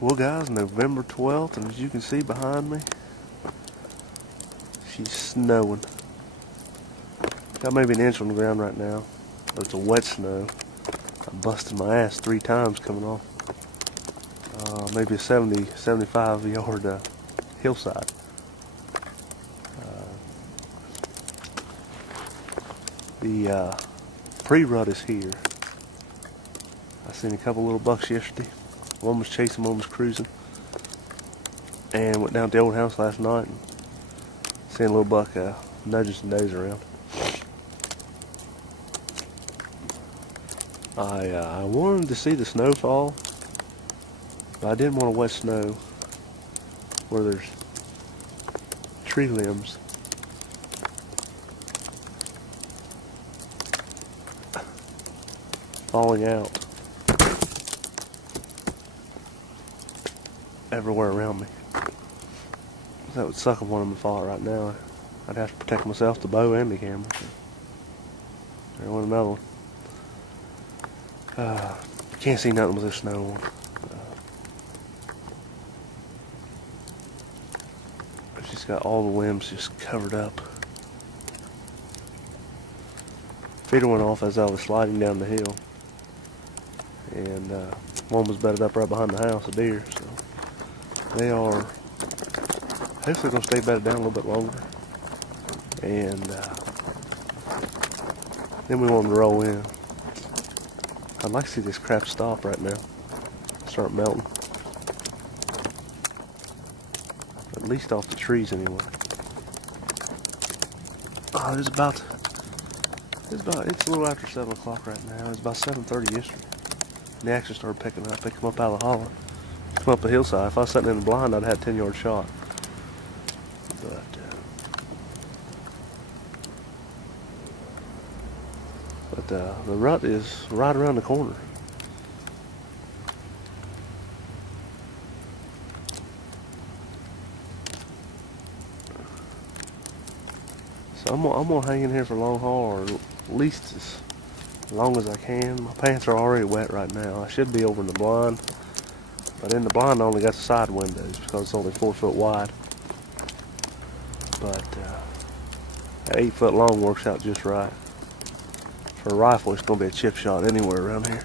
Well guys, November 12th, and as you can see behind me, she's snowing. Got maybe an inch on the ground right now, but it's a wet snow. I busted my ass 3 times coming off. Maybe a 75 yard hillside. The pre-rut is here. I seen a couple little bucks yesterday. One was chasing, one was cruising. And went down to the old house last night and seen a little buck nudging some does around. I wanted to see the snowfall, but I didn't want to wet snow where there's tree limbs. Falling out everywhere around me. That would suck if one of them fall out right now. I'd have to protect myself, the bow and the camera. There went another one. Can't see nothing with this snow on. She's got all the limbs just covered up. Feeder went off as I was sliding down the hill. And one was bedded up right behind the house, a deer. So they are hopefully going to stay bedded down a little bit longer. And then we want them to roll in. I'd like to see this crap stop right now. Start melting. At least off the trees anyway. Oh, it's a little after 7 o'clock right now. It's about 7:30 yesterday. And they actually started picking up. They come up out of the hollow. Come up the hillside. If I was sitting in the blind, I'd have had a 10-yard shot. But the rut is right around the corner. So I'm gonna hang in here for a long haul, or at least as long as I can. My pants are already wet right now. I should be over in the blind, but in the blind I only got the side windows because it's only 4 foot wide. But that 8 foot long works out just right. For a rifle, it's going to be a chip shot anywhere around here.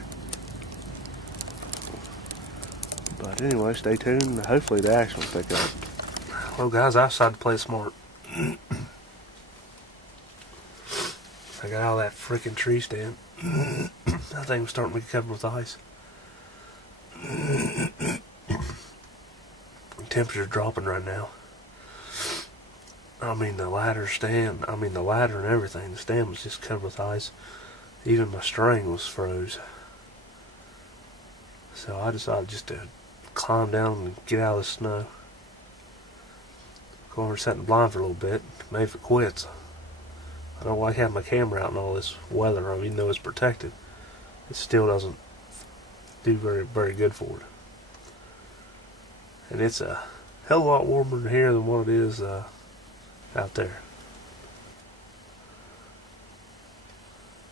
But anyway, stay tuned. Hopefully the action will pick up. Well guys, I decided to play smart. I got out of that freaking tree stand. That thing was starting to get covered with ice. The temperature's dropping right now. I mean the ladder and everything. The stand was just covered with ice. Even my string was froze. So I decided just to climb down and get out of the snow. Go over and sit in the blind for a little bit. Maybe if it quits. I don't like having my camera out in all this weather. I mean, even though it's protected, it still doesn't do very, very good for it. And it's a hell of a lot warmer in here than what it is out there.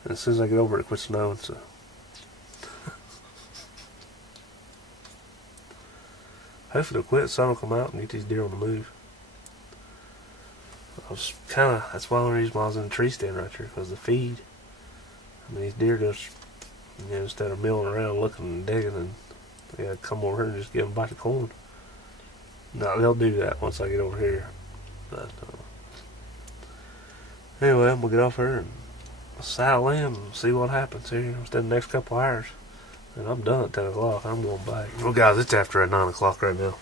And as soon as I get over it quits snowing, so. Hopefully it'll quit, sun will come out and get these deer on the move. That's why the reason why I was in the tree stand right here, because the feed. I mean, these deer just, instead of milling around looking and digging, and they gotta come over here and just give them a bite of corn. No, they'll do that once I get over here. But anyway, I'm gonna get off here and saddle in and see what happens here within the next couple hours. And I'm done at 10 o'clock. I'm going back. Well guys, it's after 9 o'clock right now.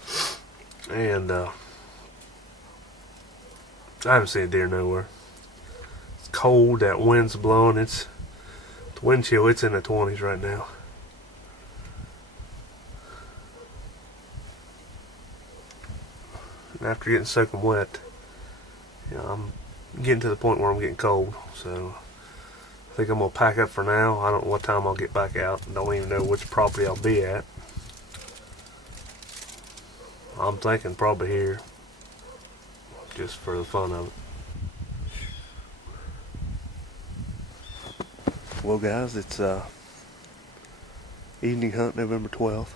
And I haven't seen a deer nowhere. It's cold, that wind's blowing. The wind chill, it's in the 20s right now. And after getting soaking wet, I'm getting to the point where I'm getting cold. So I think I'm going to pack up for now. I don't know what time I'll get back out. I don't even know which property I'll be at. I'm thinking probably here, just for the fun of it. Well guys, it's evening hunt November 12th.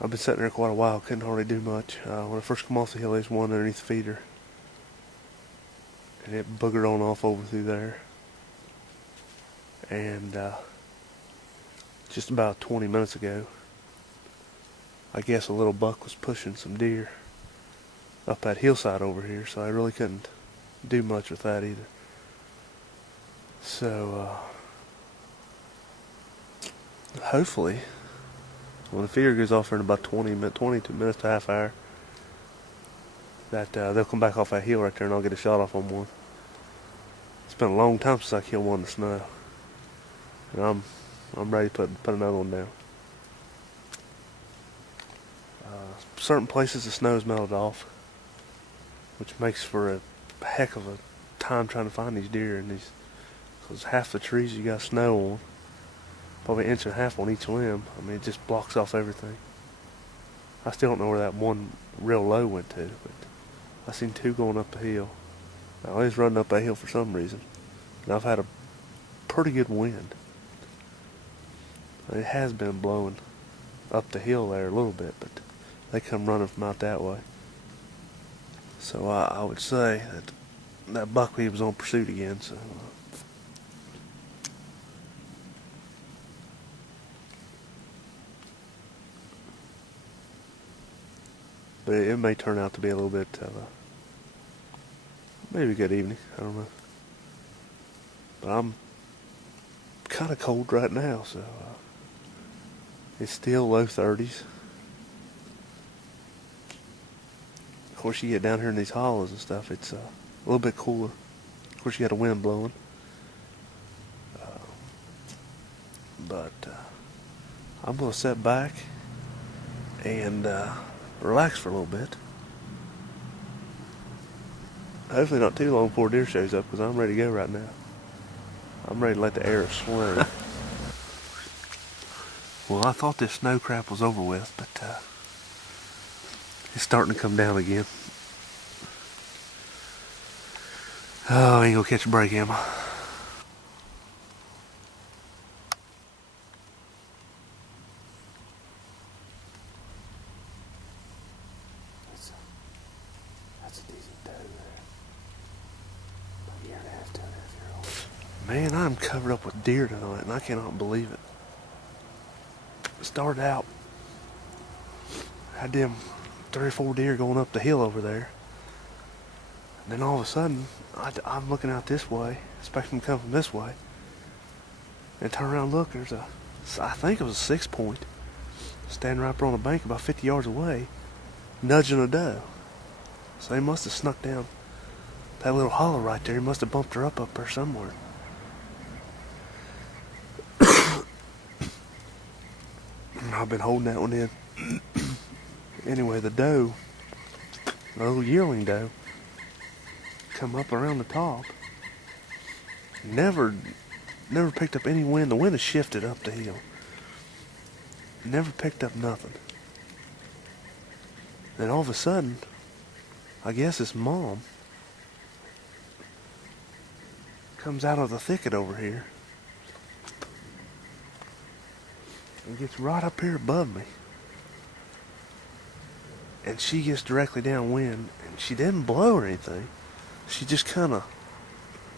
I've been sitting there quite a while, couldn't hardly do much. When I first come off the hill, there's one underneath the feeder. And it boogered on off over through there. And just about 20 minutes ago, I guess a little buck was pushing some deer up that hillside over here, so I really couldn't do much with that either. So hopefully when the feeder goes off in about 22 minutes to half hour, that they'll come back off that hill right there and I'll get a shot off on one. It's been a long time since I killed one in the snow, and I'm ready to put another one down. Certain places the snow's melted off, which makes for a heck of a time trying to find these deer in these, because half the trees you got snow on, probably an inch and a half on each limb. I mean, it just blocks off everything. I still don't know where that one real low went to, but I seen two going up the hill. I always running up that hill for some reason, and I've had a pretty good wind. It has been blowing up the hill there a little bit, but they come running from out that way. So I would say that buckwheat was on pursuit again. So but it may turn out to be a little bit of a maybe a good evening. I don't know. But I'm kind of cold right now, so it's still low 30s. Of course, you get down here in these hollows and stuff, it's a little bit cooler. Of course, you got a wind blowing. But I'm going to sit back and relax for a little bit. Hopefully not too long before deer shows up, because I'm ready to go right now. I'm ready to let the air swing. Well, I thought this snow crap was over with, but it's starting to come down again. Oh, I ain't gonna catch a break, am I? That's a decent doe there. About a year and a half, 2.5-year-old. Man, I'm covered up with deer tonight, and I cannot believe it. Started out, had them 3 or 4 deer going up the hill over there. And then all of a sudden, I'm looking out this way, expecting them to come from this way. And turn around and look, there's I think it was a 6-point, standing right there on the bank about 50 yards away, nudging a doe. So they must have snuck down that little hollow right there. He must have bumped her up there somewhere. I've been holding that one in. Anyway, the doe, the little yearling doe, come up around the top. Never picked up any wind. The wind has shifted up the hill. Never picked up nothing. Then all of a sudden, I guess his mom comes out of the thicket over here and gets right up here above me. And she gets directly downwind, and she didn't blow or anything. She just kind of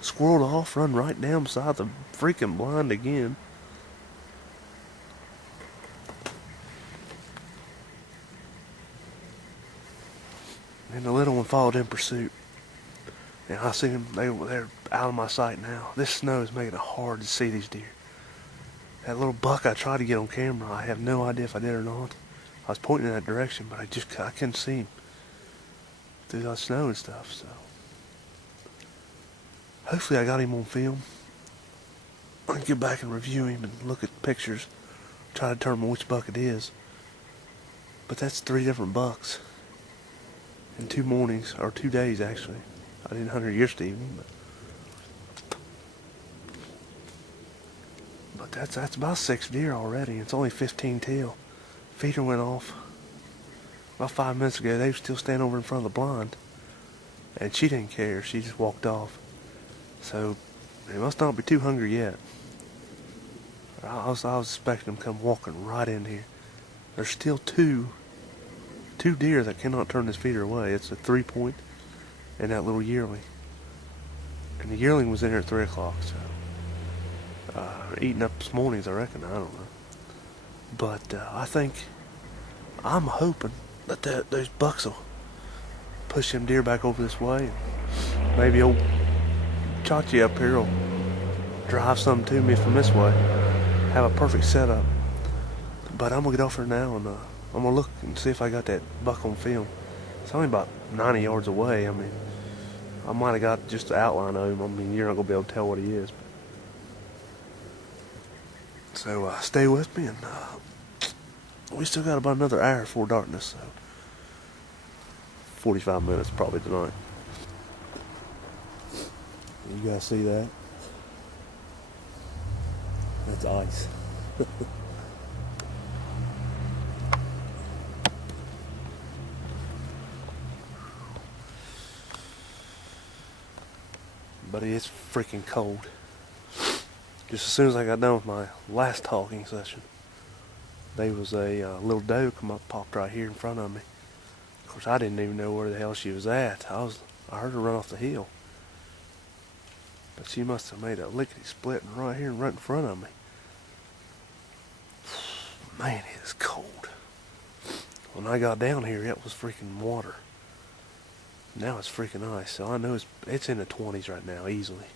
squirreled off, run right down beside the freaking blind again. And the little one followed in pursuit. And I see them, they're out of my sight now. This snow is making it hard to see these deer. That little buck I tried to get on camera, I have no idea if I did or not. I was pointing in that direction, but I couldn't see him through that snow and stuff, so. Hopefully I got him on film. I can get back and review him and look at pictures, try to determine which buck it is. But that's 3 different bucks in 2 mornings, or 2 days actually. I didn't hunt her yesterday evening, but that's about 6 deer already. It's only 15 till. Feeder went off about 5 minutes ago. They were still standing over in front of the blind, and she didn't care. She just walked off. So they must not be too hungry yet. I was expecting them to come walking right in here. There's still 2 two deer that cannot turn this feeder away. It's a 3-point and that little yearling. And the yearling was in here at 3 o'clock, so eating up this morning's, I reckon. I don't know. But I'm hoping that those bucks will push them deer back over this way. And maybe old Chachi up here will drive some to me from this way. Have a perfect setup. But I'm going to get off here now and I'm going to look and see if I got that buck on film. It's only about 90 yards away. I mean, I might have got just the outline of him. I mean, you're not going to be able to tell what he is. So stay with me, and we still got about another hour before darkness, so 45 minutes probably tonight. You guys see that? That's ice. But it's freaking cold. Just as soon as I got done with my last talking session, there was a little doe come up, popped right here in front of me. Of course, I didn't even know where the hell she was at. I heard her run off the hill. But she must have made a lickety split right here, right in front of me. Man, it is cold. When I got down here, it was freaking water. Now it's freaking ice, so I know it's in the 20s right now, easily.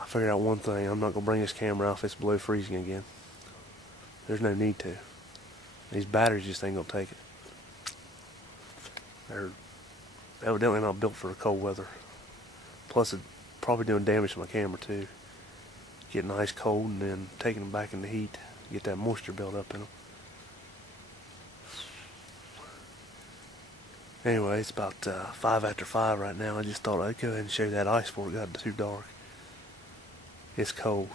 I figured out one thing. I'm not going to bring this camera out if it's below freezing again. There's no need to. These batteries just ain't going to take it. They're evidently not built for the cold weather. Plus, it's probably doing damage to my camera, too. Getting ice cold and then taking them back in the heat. Get that moisture built up in them. Anyway, it's about 5 after 5 right now. I just thought I'd go ahead and show you that ice before it got too dark. It's cold.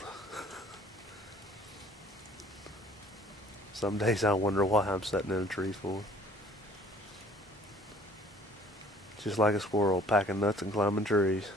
Some days I wonder why I'm sitting in a tree for. Just like a squirrel packing nuts and climbing trees.